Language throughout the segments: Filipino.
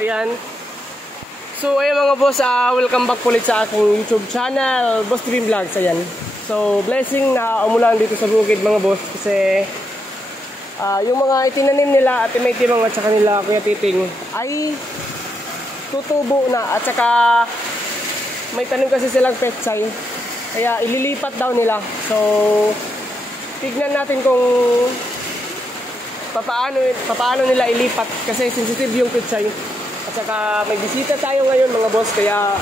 Ayan. So, ayan mga boss, welcome back ulit sa aking YouTube channel, Boss Dream Vlogs. Ayan. So, blessing na umulan dito sa bukid mga boss kasi yung mga itinanim nila at may timang at saka nila Kuya Titing ay tutubo na at saka may tanim kasi silang pechay. Kaya ililipat daw nila. So, tignan natin kung papaano nila ilipat kasi sensitive yung pechay. At saka may bisita tayo ngayon mga boss, kaya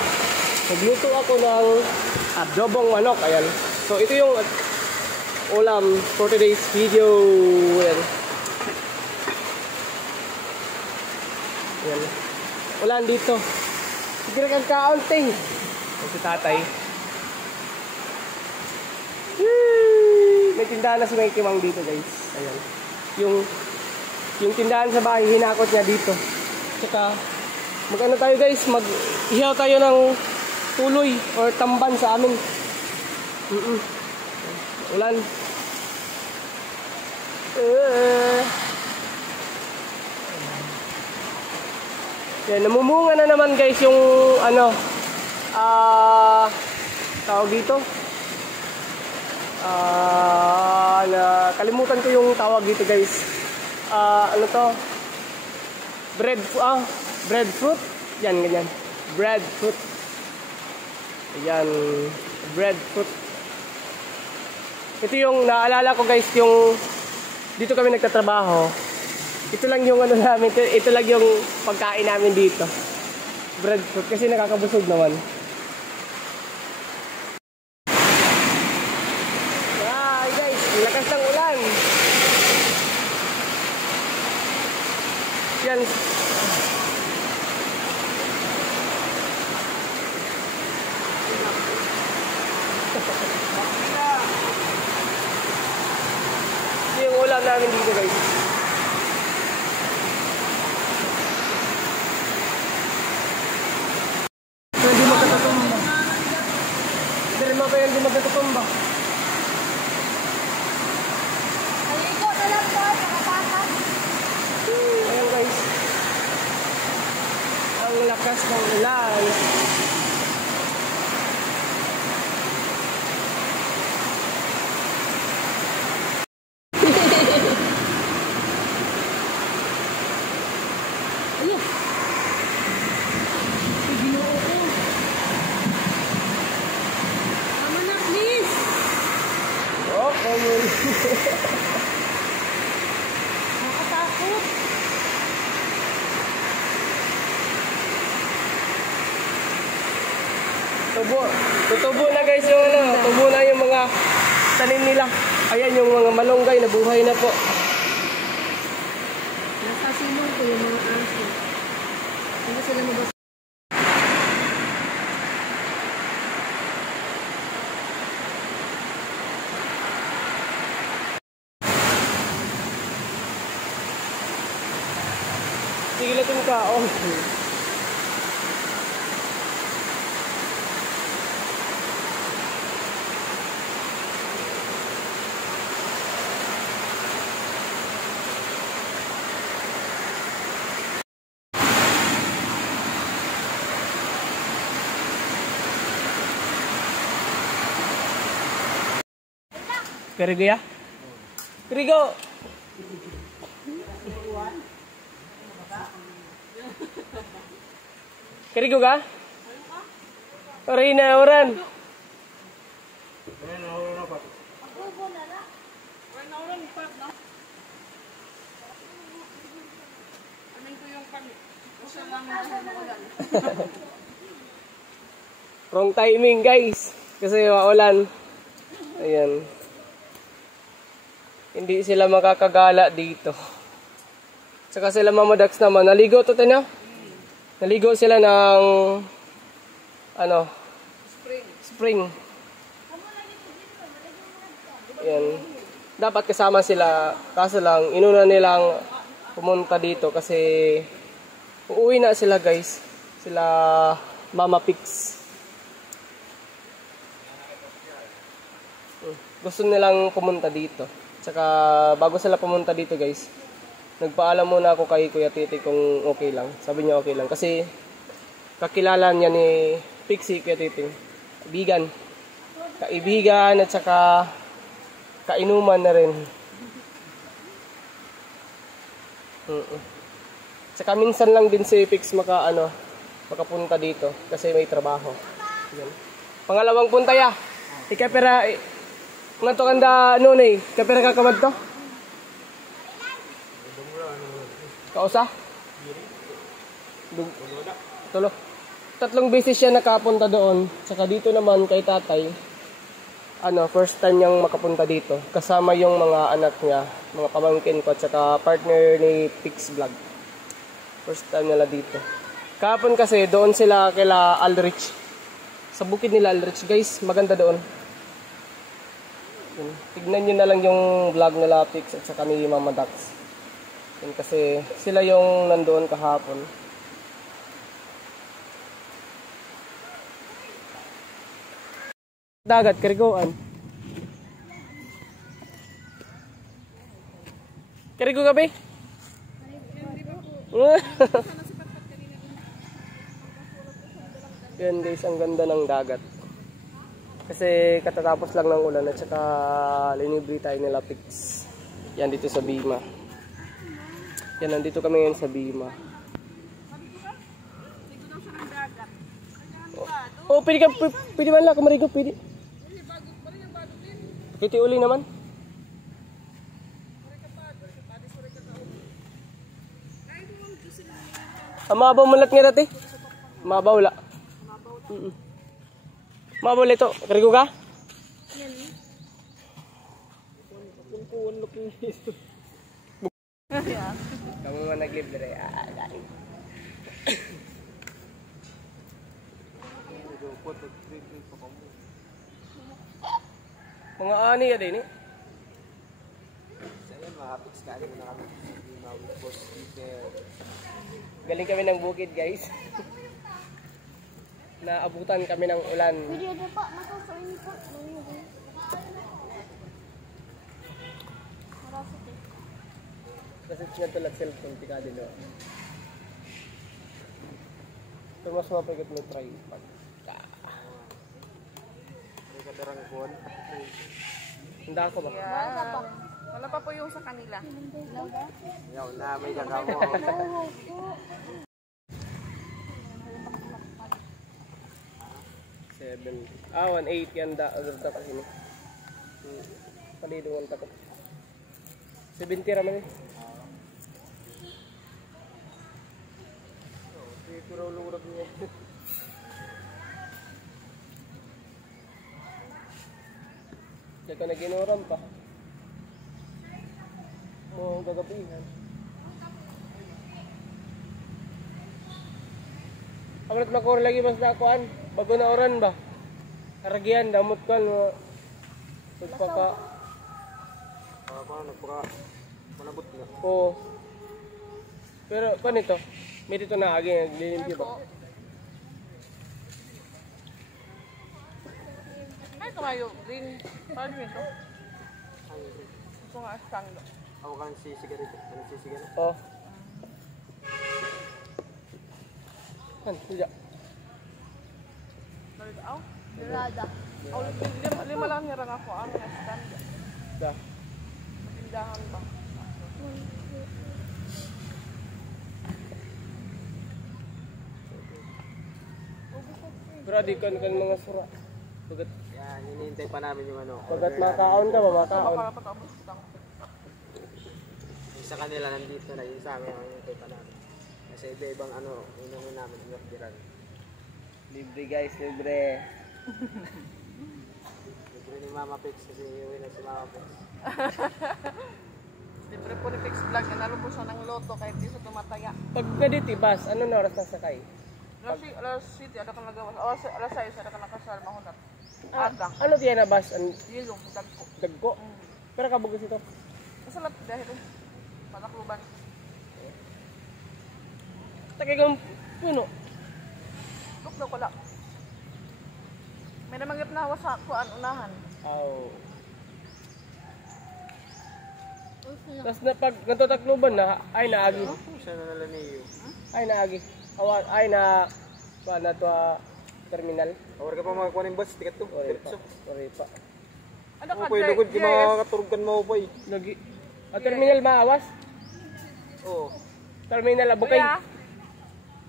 nagluto ako ng adobong manok. Ayan. So ito yung ulam for today's video. Ayan. Ayan. Ulan dito. Sige na kang kaunting. Si tatay. May tindahan na si May Kimang dito guys. Ayan. Yung tindahan sa bahay, hinakot niya dito. Tsaka mag-ano tayo guys, mag-ihaw tayo ng tuloy or tamban sa amin. Ulan. Yan, namumunga na naman guys yung ano, tawag dito. Kalimutan ko yung tawag dito guys. Ano to? Breadfruit. Yan, ganyan. Breadfruit. Ayan. Breadfruit. Ito yung naalala ko guys, yung dito kami nagtatrabaho. Ito lang yung ano namin, ito lang yung pagkain namin dito. Breadfruit kasi nakakabusog naman. Ay guys, lakas ng ulan. Yan. Ito yung ulam namin dito guys. Hindi magkatatumba. Pero mga pa hindi magkatatumba. Aligo na lang po, nakatakas. Ayan guys. Ang lakas ng ulan. Ayun. Ginoo ko. Tama na, please. Okay. Nakatakot. Tutubo na guys yung ano, tubo na yung mga tanim nila. Ayan yung mga malunggay na buhay na po. Nasa simong ko yung mga aso. Hindi sila mabasa. Sige latin ka. Oh. Kerigo ya? Kerigo! Kerigo ka? Oray na oran. Wrong timing guys. Kasi maulan. Ayan. Hindi sila makakagala dito. Saka sila mamadax naman. Naligo to tayo. Naligo sila ng ano? Spring. Ayan. Dapat kasama sila. Kaso lang, inuna nilang pumunta dito kasi uuwi na sila guys. Sila Mama Pigs. Gusto nilang pumunta dito. Tsaka bago sila pumunta dito guys, nagpaalam muna ako kay Kuya Titi kung okay lang. Sabi niya okay lang. Kasi kakilala niya ni Pixie, Kuya Titi. Kaibigan. Kaibigan at saka kainuman na rin. Saka minsan lang din si Pix makapunta dito kasi may trabaho. Yan. Pangalawang punta ya. Ikapera ngato kanda nunay. Kapera kakamad to? Kausa? Tulo. 3 beses siya nakapunta doon. Saka dito naman kay tatay. First time niyang makapunta dito. Kasama yung mga anak niya, mga pamangkin ko, at saka partner ni Pix Vlog. First time nila dito. Kahapon kasi doon sila kila Alrich. Sa bukid nila Alrich, guys. Maganda doon. Yun. Tignan nyo na lang yung vlog nila Pix at saka ni Mama Dax. Yun, kasi sila yung nandoon kahapon. Dagat, Karigoan. Karigo ka ba? Yan guys, ang ganda ng dagat. Kasi katatapos lang ng ulan at saka linibre tayo nila Pix. Yan dito sa Bima. Yan, nandito kami ngayon sa Bima. Oh, pwede man lang ako marigo, pwede. Kiti uli naman. Mabaw mulat nga dati. Mabaw la. Mabaw ito. Karigo ka? Kamu man naglibre. Mga ani ya din eh. Saya mahapit sekali na kami. Galing kami ng bukid, guys. Naabutan kami ng ulan. Video na po, masasuin po. Marasot eh. Kasi nga tulad cellphone, tika din o. Pero mas mapagat mo try. May kadarang kuwan. Handa ako ba? Wala pa po yung sa kanila. Yaw na, may daga mo. 1.8 yan da agad ta kasi ni. Palidungan ta ko. 70 ra man eh. Pero lurag niya. Dito na ginuram pa. Mo gagabihan. Agad makor lagi mas nakuan. Bago na oran ba? Karagyan, damot kan mo. Pagpaka. Nagpaka manabot na. Oo. Pero kan ito, may dito na agi naglilimpyo ba? Ay, tumayo. Green. Paano ito? Ito nga stand. Ako kan si sigaret. Ano si sigaret? Oh. Kan, tidak. Aw? Lada. Aw, lima lang nirang ako. Ano nga stand? Da. Matindahan ba? Pero di kan mga sura. Bagat Yan, hinihintay pa namin yung ano. bagat makaon ka ba makaon? Makakapag-abos lang. Yung sa kanila nandito na, yung sa amin, hinihintay pa namin. Kasi iba-ibang ano, inano namin, inorderan. Libre guys, libre. Libre ni Mama Pix kasi iuwi na si Mama Pix. Libre po ni Fix Vlog. Nanalo po siya ng loto kahit di siya tumataya. Pag naditi bus, ano na oras na sakay? Alas 7, ada ka nagawas. Alas 6, ada ka nakasal. Mahunat. Aga. Ano tiyan na bus? Yilong, dagko. Dagko. Pero kabugas ito. Masalat dahil panakluban. Takigang puno. Luklo ko lang. May namanggap na hawa sa kuan unahan. Oh. Tapos na pag natutakluban na, ay naagi. Siya na nalang niyo. Ay naagi. Ay na, paano to terminal? Awar ka pa makakuha ng bus, tikat to. Sorry pa. Diretso. Sorry pa. Ano ka, Ako pa lugod di makakaturgan mo pa eh. Lagi. Terminal maawas? Oo. Terminal abukay? Kuya,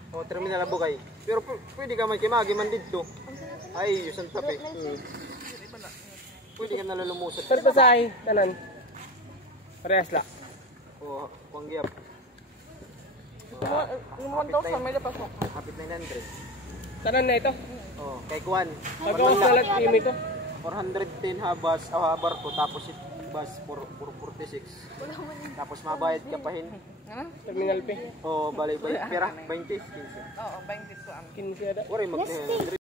Oh, terminal Abukay. Pero pwede ka may kimagi man dito. Ay, yung tabi. Pwede ka nalulumusot. Pero pasahe, tanan. Parehas la. Oo, pangyap. lumuwan daw sa may lapasok. Kapit 900. Tanan na ito. Oh, kay Kuan. Pagawas na lang team ito. 410 habas, habar ko, tapos it bus 446. Tapos mabayad ka pa hin. Terminal P. Oh, balay pera 20. 15. Oo, 20 ko ang 15 ada. Wari mag